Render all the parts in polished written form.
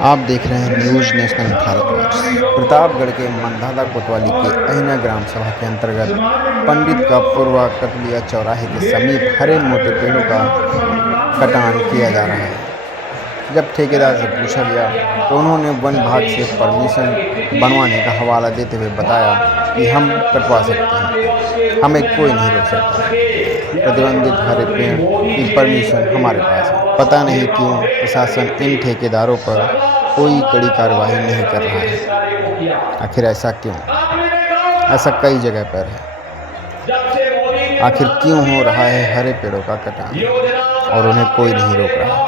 आप देख रहे हैं news national Bharat watch. Pratapgarh के मंधाता कोतवाली के अहिना ग्राम सभा के अंतर्गत पंडित का पूर्वा कतलिया चौराहे के समीप हरे मोटे पेड़ों का कटान किया जा रहा है। जब ठेकेदार से पूछा गया तो उन्होंने वन विभाग से परमिशन बनवाने का हवाला देते हुए बताया कि हम कटवा सकते हैं, हमें कोई नहीं रोक सकता। प्रतिबंधित हरे पेड़ की परमिशन हमारे पास है। पता नहीं क्यों प्रशासन इन ठेकेदारों पर कोई कड़ी कार्रवाई नहीं कर रहा है। आखिर ऐसा क्यों? ऐसा कई जगह पर है। आखिर क्यों हो रहा है हरे पेड़ों का कटान और उन्हें कोई नहीं रोक रहा?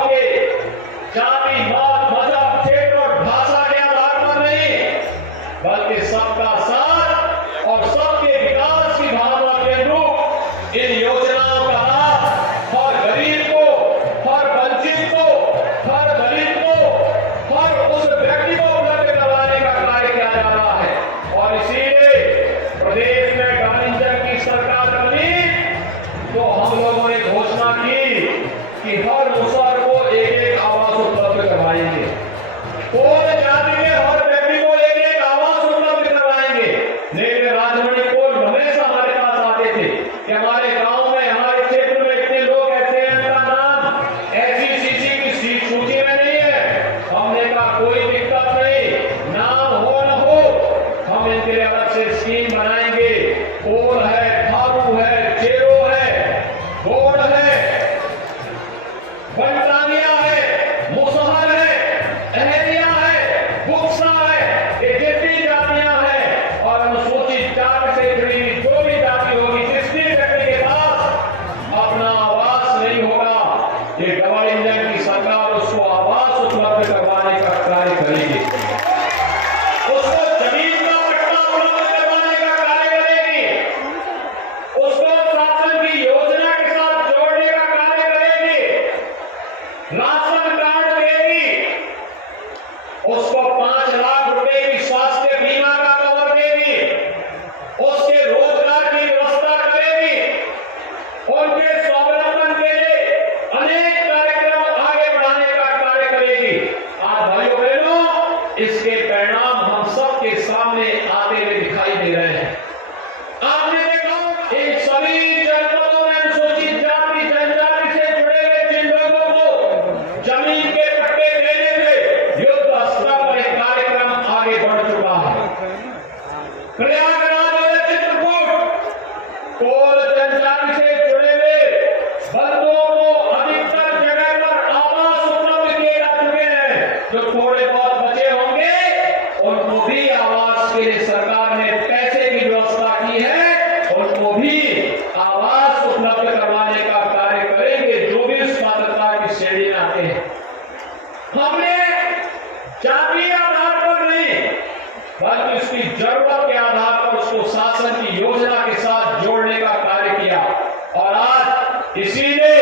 बल्कि सबका साथ और सबके विकास की भावना के अनुरूप इन योजनाओं का लाभ हर गरीब को, हर वंचित को, हर दलित को, हर उस व्यक्ति को उपलब्ध करवाने का कार्य किया जा रहा है। और इसीलिए प्रदेश में गठबंधन की सरकार बनी तो हम लोगों ने घोषणा की कि हर मुसहर को एक आवास उपलब्ध करवाएंगे। कोल जाति में हर व्यक्ति को एक आवास उपलब्ध करवाएंगे। लेकिन राजमणि कोल हमेशा हमारे पास आते थे कि हमारे गांव में, हमारे क्षेत्र में इतने लोग ऐसे हैं, इनका नाम ऐसी सीसी की सूची में नहीं है। हमने कहा कोई दिक्कत नहीं, नाम हो न हो, हम इनके लिए अलग से स्कीम बनाएंगे। कोल है, थारू है, चेरो है, गोड़ है, बंटानिया है, मुसहर है, अहरिया है, बुक्सा है, ये जितनी जातियां हैं और अनुसूचित जाति से जुड़ी जो भी जाति होगी, जिस भी व्यक्ति के पास अपना आवास नहीं होगा, ये डबल इंजन की सरकार उसको आवास उपलब्ध करवाने का कार्य करेगी। उसको जमीन का पट्टा उपलब्ध करवाने का कार्य करेगी। उसको शासन की योजना के साथ जोड़ने का कार्य करेगी। राशन कार्ड देगी। उसको 5 लाख रुपए की स्वास्थ्य बीमा का कवर देगी। उसके रोजगार की व्यवस्था करेगी। उनके स्वावलंबन के लिए अनेक कार्यक्रम आगे बढ़ाने का कार्य करेगी। आज भाइयों बहनों, इसके परिणाम हम सबके सामने आते हुए दिखाई दे रहे हैं। आपने देखा इन सभी जनपदों में अनुसूचित जाति जनजाति से जुड़े हुए जिन लोगों को जमीन के पट्टे देने से युद्ध स्तर पर एक कार्यक्रम आगे बढ़ चुका है। प्रयागराज और चित्रकूट कोल जनजाति से जुड़े हुए बंधुओं को अधिकतर जगह पर आवास उपलब्ध किए जा चुके हैं। जो थोड़े बहुत बचे होंगे उनको भी आवास के लिए सरकार ने पैसे की व्यवस्था की है। उनको भी आवास उपलब्ध करवाने का कार्य करेंगे जो भी उस पात्रता की श्रेणी में आते हैं। हमने जातीय आधार पर नहीं बल्कि उसकी जरूरत के आधार पर उसको शासन की योजना के साथ जोड़ने का कार्य किया। और आज इसीलिए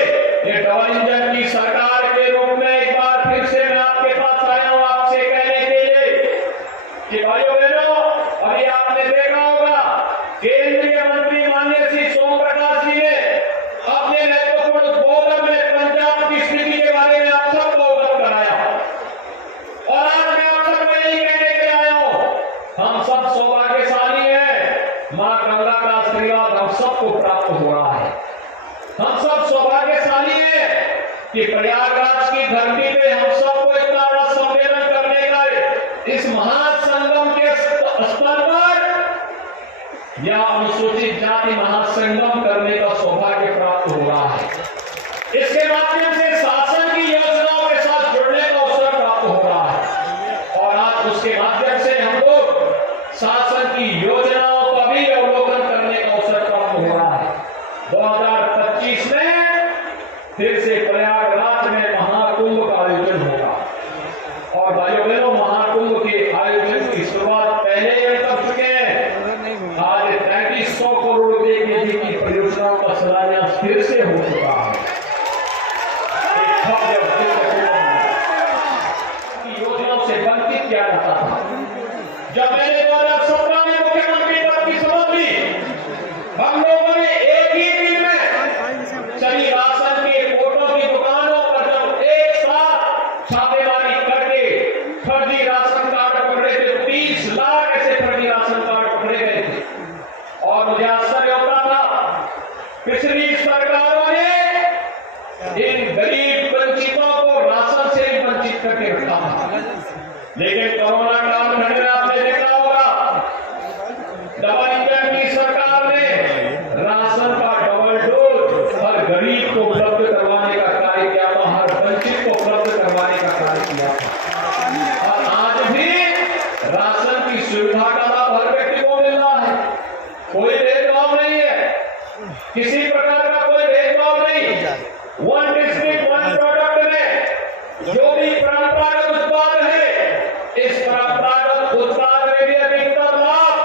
ये डबल इंजन की सरकार के रूप में एक बार फिर से मैं आपके पास आया हूं आपसे कहने के लिए कि भाइयों बहनों, अभी आपने देखा होगा केंद्रीय मंत्री माननीय श्री सोम प्रकाश जी ने अपने महत्वपूर्ण उद्बोधन में पंजाब की स्थिति के बारे में आप सबको अवगत कराया। और आज मैं आप सबको यही कहने के आया हूं, हम सब सौभाग्यशाली हैं। मां गंगा का आशीर्वाद हम सबको प्राप्त हो रहा है। हम सब सौभाग्यशाली हैं कि प्रयागराज की धरती पे हम सबको इतना बड़ा सम्मेलन करने का इस महासंगम के स्तर पर या अनुसूचित जाति महासंगम करने का सौभाग्य प्राप्त हो रहा है। इसके माध्यम से शासन की योजनाओं के साथ जुड़ने का अवसर प्राप्त हो रहा है। और आज उसके माध्यम से हम लोग शासन की योजनाओं का भी अवलोकन करने का अवसर प्राप्त हो रहा है। 2025 में फिर से प्रयागराज में महाकुंभ का आयोजन होगा। और भाइयों बहनों, महाकुंभ के आयोजन की शुरुआत पहले ही कर चुके हैं। आज 3300 करोड़ रुपए की परियोजनाओं का शिलान्यास फिर से हो चुका है। योजनाओं से वंचित किया जाता था। जब मैंने 2017 में मुख्यमंत्री पद की शपथ ली, हम लोगों ने एक ही दिन में सभी राशन के कोटों की दुकानों पर जब एक साथ छापेमारी करके गरीब को उपलब्ध करवाने का कार्य किया था, हर वंचित को उपलब्ध करवाने का कार्य किया था। और आज भी राशन की सुविधा का लाभ हर व्यक्ति को मिल रहा है, कोई भेदभाव नहीं है, किसी प्रकार का कोई भेदभाव नहीं। वन डिस्ट्रिक्ट वन प्रोडक्ट में जो भी परंपरागत उत्पाद है, इस परंपरागत उत्पाद में भी अधिकतर लाभ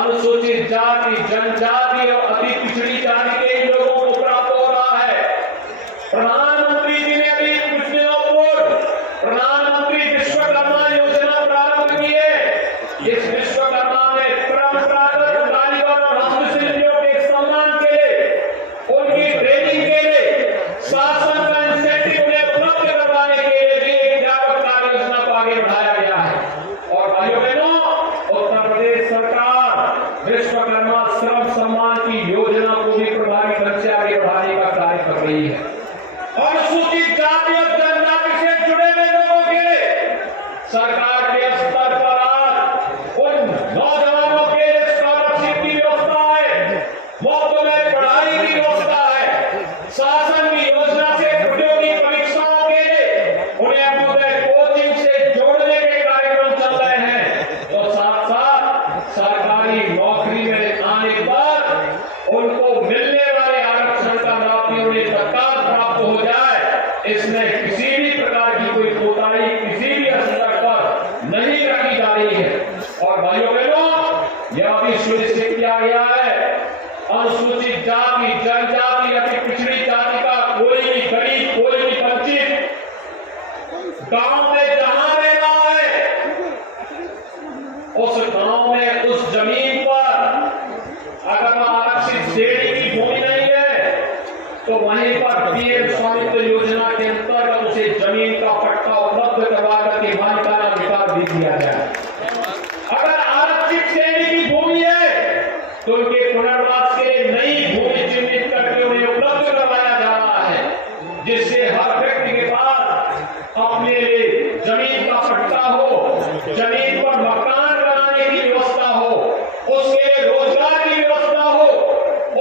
अनुसूचित जाति, जनजाति और अति पिछड़ी जाति के लोगों को प्राप्त हो रहा है। प्रधानमंत्री जी ने अभी कुछ दिनों पूर्व प्रधानमंत्री विश्वकर्मा योजना प्रारंभ की है। इस विश्वकर्मा में परंपरागत कारीगर और हस्तशिल्पियों के सम्मान के लिए, उनकी ट्रेनिंग के लिए शासन का इंसेंटिव उन्हें उपलब्ध करवाने के लिए भी एक व्यापक कार्य योजना को आगे बढ़ाया गया है। और भाइयों बहनों, उत्तर प्रदेश सरकार विश्वकर्मा श्रम सम्मान की योजना को भी प्रभावी ढंग से आगे बढ़ाने का कार्य कर रही है। अनुसूचित जाति और जनजाति से जुड़े हुए लोगों के लिए सरकार के स्तर पर आज उन नौजवानों के लिए स्कॉलरशिप की व्यवस्था है, मुफ्त में पढ़ाई की व्यवस्था है, शासन की योजना से प्रतियोगी परीक्षाओं के लिए उन्हें अपने कोचिंग से जोड़ने के कार्यक्रम चल रहे हैं। और साथ साथ सरकारी नौकरी में आने पर उनको मिलने वाले आरक्षण का लाभ भी उन्हें तत्काल प्राप्त हो जाए, इसमें किसी भी प्रकार की कोई कोताही किसी भी स्तर पर नहीं रखी जा रही है। और भाइयों बहनों, यह भी सुनिश्चित किया गया है, अनुसूचित जाति, जनजाति, अति पिछड़ी जाति का कोई भी गरीब, कोई भी वंचित गांव में जहां रहना है, उस गांव में उस जमीन पर अगर आरक्षित श्रेणी की भूमि नहीं है तो वहीं पर पीएम स्वामित्व योजना के अंतर्गत उसे जमीन का पट्टा उपलब्ध करवा करके मालिकाना अधिकार भी दिया जाए। अगर आरक्षित श्रेणी की भूमि है तो उनके पुनर्वास के लिए नई भूमि चिन्हित करके उन्हें उपलब्ध करवाया जा रहा है, जिससे हर व्यक्ति के पास अपने लिए जमीन का पट्टा हो, जमीन पर मकान बनाने की व्यवस्था हो, उसके लिए रोजगार की व्यवस्था हो,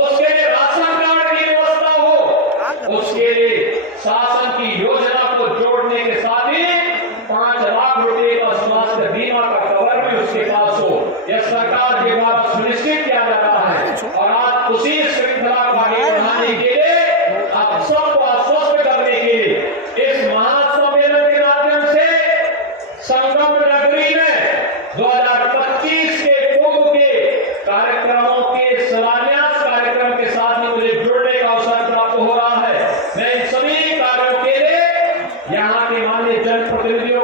उसके लिए राशन कार्ड की व्यवस्था हो, उसके लिए शासन की योजना को जोड़ने के साथ ही 5 लाख रुपए का स्वास्थ्य बीमा का कवर भी उसके पास हो, यह सरकार के द्वारा सुनिश्चित किया जा रहा है। और आज उसी श्रृंखला को आगे बढ़ाने के लिए, आप सबको आश्वस्त करने के लिए इस महासम्मेलन के माध्यम से संगम नगरी में 2025 के कुंभ के कार्यक्रमों के शिलान्यास कार्यक्रम के साथ ही मुझे जुड़ने का अवसर प्राप्त हो रहा है। मैं इन सभी कार्यों के लिए यहाँ के माननीय जनप्रतिनिधियों